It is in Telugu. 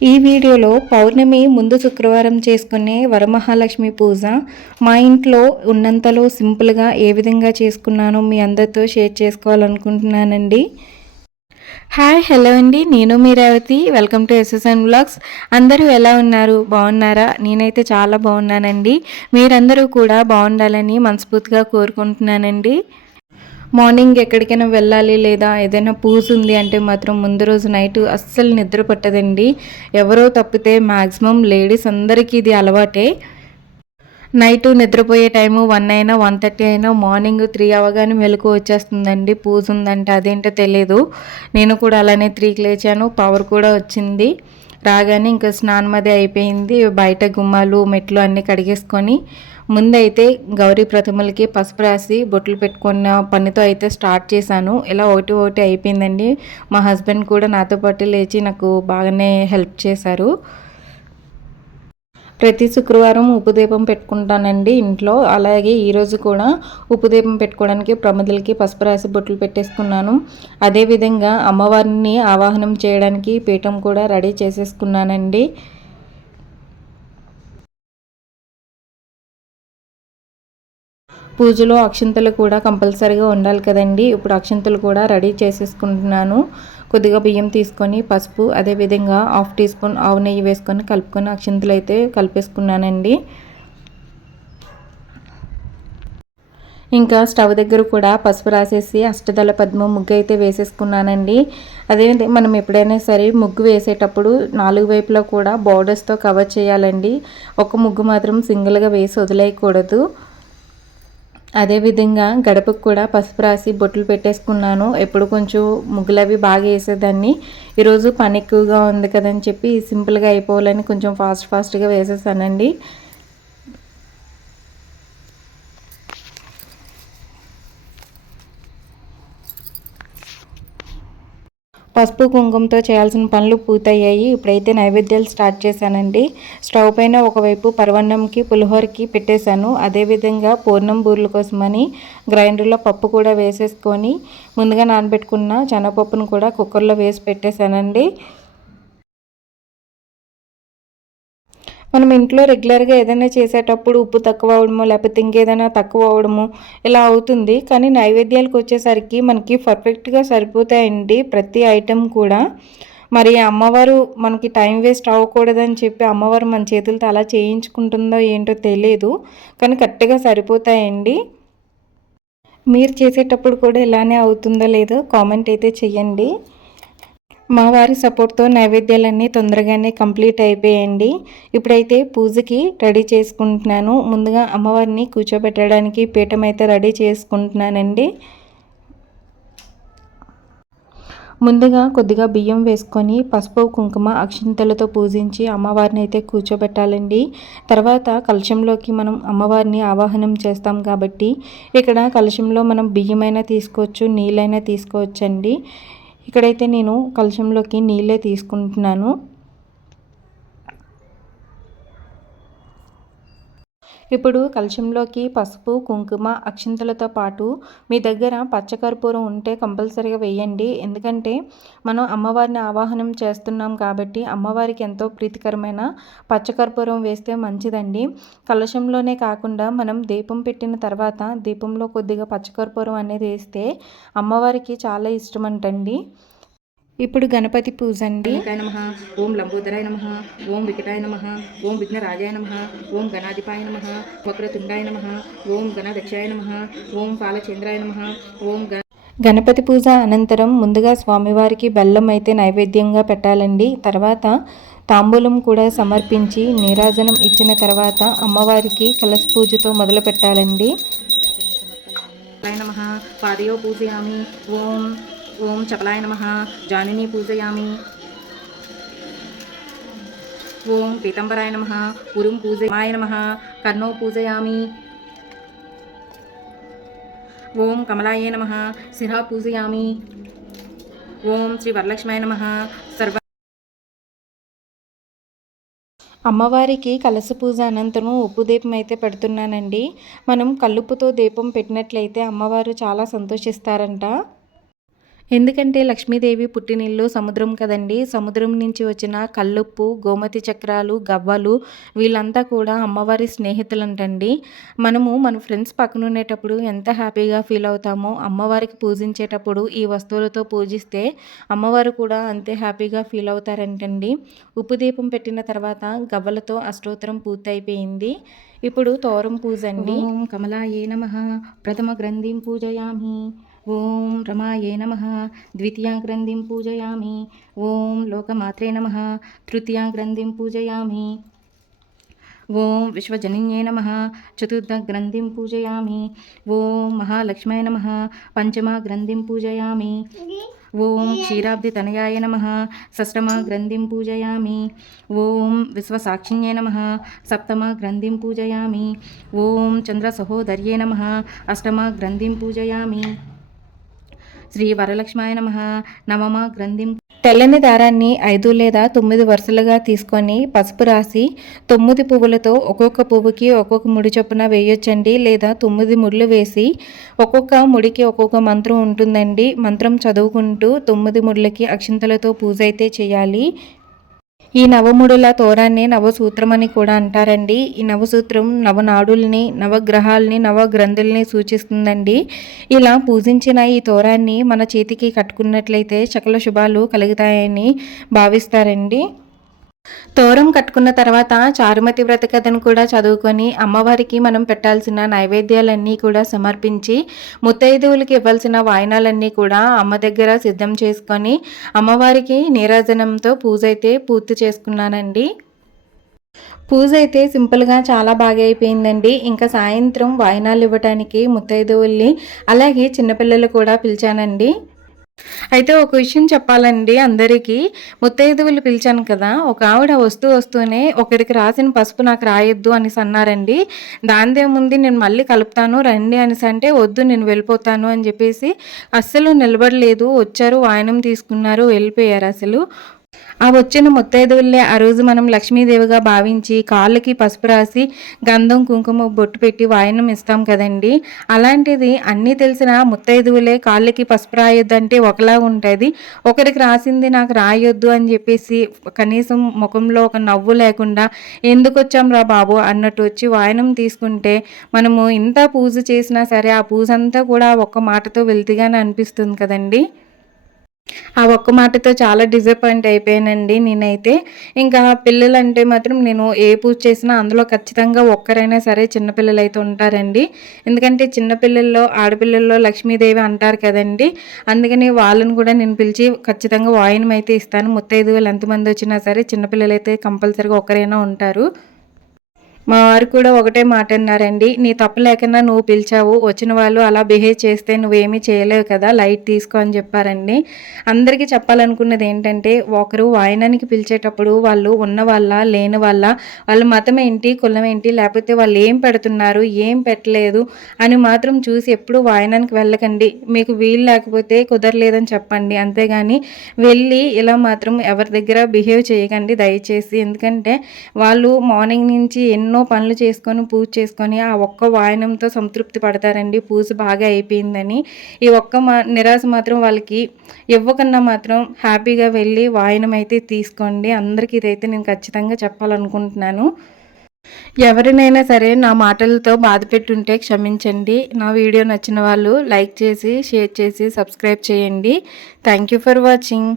ఈ వీడియోలో పౌర్ణమి ముందు శుక్రవారం చేసుకునే వరమహాలక్ష్మి పూజ. మా ఇంట్లో ఉన్నంతలో సింపుల్గా ఏ విధంగా చేసుకున్నానో మీ అందరితో షేర్ చేసుకోవాలనుకుంటున్నానండి. హాయ్ హలో అండి. నేను మీ Revathi. Welcome to SSN blogs అందరూ ఎలా ఉన్నారు? బాగున్నారా? నేనైతే చాలా బాగున్నానండి. మీరందరూ కూడా బాగుండాలని మనస్ఫూర్తిగా కోరుకుంటున్నానండి. మార్నింగ్ ఎక్కడికైనా వెళ్ళాలి లేదా ఏదైనా పూజ ఉంది అంటే మాత్రం ముందు రోజు నైట్ అస్సలు నిద్ర పట్టదండి. ఎవరో తప్పితే మ్యాక్సిమం లేడీస్ అందరికీ ఇది అలవాటే. నైట్ నిద్రపోయే టైము వన్ అయినా వన్ థర్టీ అయినా మార్నింగ్ త్రీ అవగానే మెలకు వచ్చేస్తుందండి. పూజ ఉందంటే అదేంటో తెలియదు నేను కూడా అలానే త్రీకి లేచాను. పవర్ కూడా వచ్చింది. రాగానే ఇంకా స్నానం అది అయిపోయింది. బయట గుమ్మాలు మెట్లు అన్నీ కడిగేసుకొని ముందైతే గౌరీ ప్రతిమలకి పసుపు రాసి బొట్లు పెట్టుకున్న పనితో అయితే స్టార్ట్ చేశాను. ఇలా ఒకటి ఒకటి అయిపోయిందండి. మా హస్బెండ్ కూడా నాతో పాటు లేచి నాకు బాగానే హెల్ప్ చేశారు. ప్రతి శుక్రవారం ఉపదీపం పెట్టుకుంటానండి ఇంట్లో. అలాగే ఈరోజు కూడా ఉపదీపం పెట్టుకోవడానికి ప్రమిదలకి పసుపు రాసి బొట్లు పెట్టేసుకున్నాను. అదేవిధంగా అమ్మవారిని ఆవాహనం చేయడానికి పీఠం కూడా రెడీ చేసేసుకున్నానండి. పూజలో అక్షింతలు కూడా కంపల్సరీగా ఉండాలి కదండి. ఇప్పుడు అక్షింతలు కూడా రెడీ చేసేసుకుంటున్నాను. కొద్దిగా బియ్యం తీసుకొని పసుపు అదేవిధంగా హాఫ్ టీ స్పూన్ ఆవు నెయ్యి వేసుకొని కలుపుకొని అక్షింతలు అయితే కలిపేసుకున్నానండి. ఇంకా స్టవ్ దగ్గర కూడా పసుపు రాసేసి అష్టదళ పద్మ ముగ్గు అయితే వేసేసుకున్నానండి. అదే మనం ఎప్పుడైనా సరే ముగ్గు వేసేటప్పుడు నాలుగు వైపులా కూడా బార్డర్స్తో కవర్ చేయాలండి. ఒక ముగ్గు మాత్రం సింగిల్గా వేసి వదిలేయకూడదు. అదేవిధంగా గడపకు కూడా పసుపు రాసి బొట్లు పెట్టేసుకున్నాను. ఎప్పుడు కొంచెం ముగ్గులు అవి బాగా వేసేదాన్ని. ఈరోజు పని ఎక్కువగా ఉంది కదని చెప్పి సింపుల్గా అయిపోవాలని కొంచెం ఫాస్ట్ ఫాస్ట్గా వేసేసానండి. పసుపు కుంకుమతో చేయాల్సిన పనులు పూర్తయ్యాయి. ఇప్పుడైతే నైవేద్యాలు స్టార్ట్ చేశానండి. స్టవ్ పైన ఒకవైపు పరవన్నంకి పులిహోరకి పెట్టేశాను. అదేవిధంగా పూర్ణం బూర్ల కోసమని గ్రైండర్లో పప్పు కూడా వేసేసుకొని ముందుగా నానబెట్టుకున్న శనగపప్పును కూడా కుక్కర్లో వేసి పెట్టేశానండి. మనం ఇంట్లో రెగ్యులర్గా ఏదైనా చేసేటప్పుడు ఉప్పు తక్కువ అవడము లేకపోతే ఇంకేదైనా తక్కువ అవడము ఇలా అవుతుంది. కానీ నైవేద్యాలకు వచ్చేసరికి మనకి పర్ఫెక్ట్గా సరిపోతాయండి ప్రతి ఐటెం కూడా. మరి అమ్మవారు మనకి టైం వేస్ట్ అవ్వకూడదని చెప్పి అమ్మవారు మన చేతులతో అలా చేయించుకుంటుందో ఏంటో తెలియదు కానీ కరెక్ట్గా సరిపోతాయండి. మీరు చేసేటప్పుడు కూడా ఇలానే అవుతుందో లేదో కామెంట్ అయితే చెయ్యండి. మా వారి సపోర్ట్తో నైవేద్యాలన్నీ తొందరగానే కంప్లీట్ అయిపోయాయండి. ఇప్పుడైతే పూజకి రెడీ చేసుకుంటున్నాను. ముందుగా అమ్మవారిని కూర్చోబెట్టడానికి పీఠం అయితే రెడీ చేసుకుంటున్నానండి. ముందుగా కొద్దిగా బియ్యం వేసుకొని పసుపు కుంకుమ అక్షింతలతో పూజించి అమ్మవారిని అయితే కూర్చోబెట్టాలండి. తర్వాత కలశంలోకి మనం అమ్మవారిని ఆవాహనం చేస్తాం కాబట్టి ఇక్కడ కలశంలో మనం బియ్యమైనా తీసుకోవచ్చు నీళ్ళైనా తీసుకోవచ్చండి. ఇక్కడైతే నేను కలశంలోకి నీళ్ళే తీసుకుంటున్నాను. ఇప్పుడు కలశంలోకి పసుపు కుంకుమ అక్షింతలతో పాటు మీ దగ్గర పచ్చకర్పూరం ఉంటే కంపల్సరీగా వేయండి. ఎందుకంటే మనం అమ్మవారిని ఆవాహనం చేస్తున్నాం కాబట్టి అమ్మవారికి ఎంతో ప్రీతికరమైన పచ్చకర్పూరం వేస్తే మంచిదండి. కలశంలోనే కాకుండా మనం దీపం పెట్టిన తర్వాత దీపంలో కొద్దిగా పచ్చకర్పూరం అనేది వేస్తే అమ్మవారికి చాలా ఇష్టమంటండి ఇప్పుడు గణపతి పూజ అండి. నమ ఓం లంబోదరాయ నమ ఓం వికటాయ నమ ఓం విఘ్నరాజాయ నమ ఓం గణాధిపాయ నమ వక్రతుండాయ నమ ఓం గణదక్షాయ నమ ఓం పాలచంద్రాయ నమ ఓం గణపతి పూజ అనంతరం ముందుగా స్వామివారికి బెల్లం అయితే నైవేద్యంగా పెట్టాలండి. తర్వాత తాంబూలం కూడా సమర్పించి నీరాజనం ఇచ్చిన తర్వాత అమ్మవారికి కలశ పూజతో మొదలు పెట్టాలండి. నమ పాదయో పూజయామి ఓం ఓం చపలాయ నమ జానిని పూజయామి. ఓం పీతంబరాయ నమ ఉరుం పూజమాయ నమ కర్ణో పూజయామి. ఓం కమలాయ నమ శిర పూజయామి. ఓం శ్రీ వరలక్ష్మాయ నమ సర్వ అమ్మవారికి కలస పూజ అనంతరం ఉప్పు దీపం అయితే పెడుతున్నానండి. మనం కల్లుపుతో దీపం పెట్టినట్లయితే అమ్మవారు చాలా సంతోషిస్తారంట. ఎందుకంటే లక్ష్మీదేవి పుట్టినిల్లు సముద్రం కదండి. సముద్రం నుంచి వచ్చిన కల్లుప్పు గోమతి చక్రాలు గవ్వలు వీళ్ళంతా కూడా అమ్మవారి స్నేహితులంటండి. మనము మన ఫ్రెండ్స్ పక్కన ఉండేటప్పుడు ఎంత హ్యాపీగా ఫీల్ అవుతామో అమ్మవారికి పూజించేటప్పుడు ఈ వస్తువులతో పూజిస్తే అమ్మవారు కూడా అంతే హ్యాపీగా ఫీల్ అవుతారంటండి. ఉప్పు దీపం పెట్టిన తర్వాత గవ్వలతో అష్టోత్తరం పూర్తయిపోయింది. ఇప్పుడు తోరం పూజ అండి. ఓం కమలాయే నమ. ప్రథమ గ్రంథిం పూజయామి. ఓం రమాయే నమ ద్వితీయా గ్రంథిం పూజయామి ఓం లోకమాత్రే నమ తృతీయా గ్రంథిం పూజయామి ఓం విశ్వజనిన్యే నమ చతుర్థ గ్రంథిం పూజయామి ఓం మహాలక్ష్మాయ నమ పంచమ గ్రంథిం పూజయామి ఓం క్షీరాబ్ది తనయాయ నమ షష్టమ గ్రంథిం పూజయామి ఓం విశ్వసాక్షిణ్యే నమ సప్తమ గ్రంథిం పూజయామి ఓం చంద్ర సహోదర్యే నమ అష్టమ గ్రంథిం పూజయామి శ్రీ వరలక్ష్మాయ నమ. నవమ గ్రంథిం. తెల్లని దారాన్ని ఐదు లేదా తొమ్మిది వరుసలుగా తీసుకొని పసుపు రాసి తొమ్మిది పువ్వులతో ఒక్కొక్క పువ్వుకి ఒక్కొక్క ముడి చొప్పున వేయొచ్చండి లేదా తొమ్మిది ముళ్ళు వేసి ఒక్కొక్క ముడికి ఒక్కొక్క మంత్రం ఉంటుందండి. మంత్రం చదువుకుంటూ తొమ్మిది ముళ్ళకి అక్షింతలతో పూజ అయితే చేయాలి. ఈ నవముడుల తోరాన్ని నవసూత్రం అని కూడా అంటారండి. ఈ నవసూత్రం నవనాడుల్ని నవగ్రహాల్ని నవగ్రంథుల్ని సూచిస్తుందండి. ఇలా పూజించిన ఈ తోరాన్ని మన చేతికి కట్టుకున్నట్లయితే సకల శుభాలు కలుగుతాయని భావిస్తారండి. తోరం కట్టుకున్న తర్వాత చారుమతి వ్రత కథను కూడా చదువుకొని అమ్మవారికి మనం పెట్టాల్సిన నైవేద్యాలన్నీ కూడా సమర్పించి ముత్తైదువులకి ఇవ్వాల్సిన వాయినాలన్నీ కూడా అమ్మ దగ్గర సిద్ధం చేసుకొని అమ్మవారికి నీరాజనంతో పూజ అయితే పూర్తి చేసుకున్నానండి. పూజ అయితే సింపుల్గా చాలా బాగా అయిపోయిందండి. ఇంకా సాయంత్రం వాయినాలు ఇవ్వటానికి ముత్తైదువుల్ని అలాగే చిన్నపిల్లలు కూడా పిలిచానండి. అయితే ఒక విషయం చెప్పాలండి అందరికీ. ముత్తైదువులు పిలిచాను కదా ఒక ఆవిడ వస్తూ వస్తూనే ఒకరికి రాసిన పసుపు నాకు రాయొద్దు అనేసి అన్నారండి. దానిదేముంది నేను మళ్ళీ కలుపుతాను రండి అనేసి అంటే వద్దు నేను వెళ్ళిపోతాను అని చెప్పేసి అస్సలు నిలబడలేదు. వచ్చారు వాయనం తీసుకున్నారు వెళ్ళిపోయారు అసలు. ఆ వచ్చిన ముత్తైదువులే ఆ రోజు మనం లక్ష్మీదేవిగా భావించి కాళ్ళకి పసుపు రాసి గంధం కుంకుమ బొట్టు పెట్టి వాయనం ఇస్తాం కదండి. అలాంటిది అన్నీ తెలిసిన ముత్తైదువులే కాళ్ళకి పసుపు రాయొద్దు అంటే ఒకలా ఉంటుంది. ఒకరికి రాసింది నాకు రాయొద్దు అని చెప్పేసి కనీసం ముఖంలో ఒక నవ్వు లేకుండా ఎందుకు వచ్చాం రా బాబు అన్నట్టు వచ్చి వాయనం తీసుకుంటే మనము ఇంత పూజ చేసినా సరే ఆ పూజ అంతా కూడా ఒక్క మాటతో వెళ్తిగానే అనిపిస్తుంది కదండి. ఆ ఒక్క మాటతో చాలా డిసప్పాయింట్ అయిపోయానండి నేనైతే. ఇంకా పిల్లలు అంటే మాత్రం నేను ఏ పూజ చేసినా అందులో ఖచ్చితంగా ఒక్కరైనా సరే చిన్నపిల్లలు అయితే ఉంటారండి. ఎందుకంటే చిన్నపిల్లల్లో ఆడపిల్లల్లో లక్ష్మీదేవి అంటారు కదండి. అందుకని వాళ్ళని కూడా నేను పిలిచి ఖచ్చితంగా వాయినం అయితే ఇస్తాను. ముత్తైదువులు ఎంతమంది వచ్చినా సరే చిన్నపిల్లలు అయితే కంపల్సరీగా ఒక్కరైనా ఉంటారు. మా వారు కూడా ఒకటే మాట అన్నారండి నీ తప్పు లేకుండా నువ్వు పిలిచావు వచ్చిన వాళ్ళు అలా బిహేవ్ చేస్తే నువ్వేమీ చేయలేవు కదా లైట్ తీసుకో అని చెప్పారండి. అందరికీ చెప్పాలనుకున్నది ఏంటంటే ఒకరు వాయనానికి పిలిచేటప్పుడు వాళ్ళు ఉన్న వాళ్ళ లేని వాళ్ళ వాళ్ళ మతం ఏంటి కులం ఏంటి లేకపోతే వాళ్ళు ఏం పెడుతున్నారు ఏం పెట్టలేదు అని మాత్రం చూసి ఎప్పుడు వాయనానికి వెళ్ళకండి. మీకు వీలు లేకపోతే కుదరలేదని చెప్పండి. అంతేగాని వెళ్ళి ఇలా మాత్రం ఎవరి దగ్గర బిహేవ్ చేయకండి దయచేసి. ఎందుకంటే వాళ్ళు మార్నింగ్ నుంచి ఎన్నో పనులు చేసుకొని పూజ చేసుకొని ఆ ఒక్క వాయనంతో సంతృప్తి పడతారండి. పూజ బాగా అయిపోయిందని. ఈ ఒక్క మా నిరాశ మాత్రం వాళ్ళకి ఇవ్వకన్నా మాత్రం హ్యాపీగా వెళ్ళి వాయనం అయితే తీసుకోండి. అందరికీ ఇదైతే నేను ఖచ్చితంగా చెప్పాలనుకుంటున్నాను. ఎవరినైనా సరే నా మాటలతో బాధ పెట్టుంటే క్షమించండి. నా వీడియో నచ్చిన వాళ్ళు లైక్ చేసి షేర్ చేసి సబ్స్క్రైబ్ చేయండి. Thank you for watching.